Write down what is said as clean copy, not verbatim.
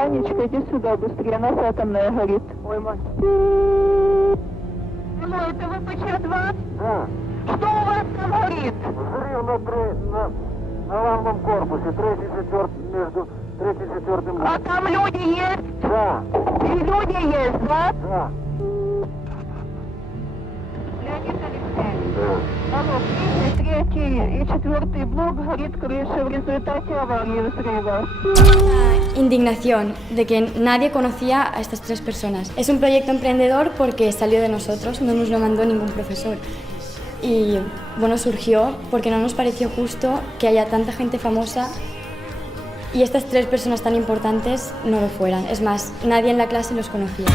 Танечка, иди сюда быстрее, у нас атомная горит. Ой, мать. Алло, это ВПЧ-2? Да. Что у вас там горит? Взрыв на главном корпусе, между третьим и четвертым. А там люди есть? Да. И люди есть, да? Да. Леонид Алексеевич. Да. Алло, третий и четвертый блок горит крыша в результате аварии взрыва. Indignación de que nadie conocía a estas tres personas. Es un proyecto emprendedor porque salió de nosotros, no nos lo mandó ningún profesor. Y bueno, surgió porque no nos pareció justo que haya tanta gente famosa y estas tres personas tan importantes no lo fueran. Es más, nadie en la clase los conocía.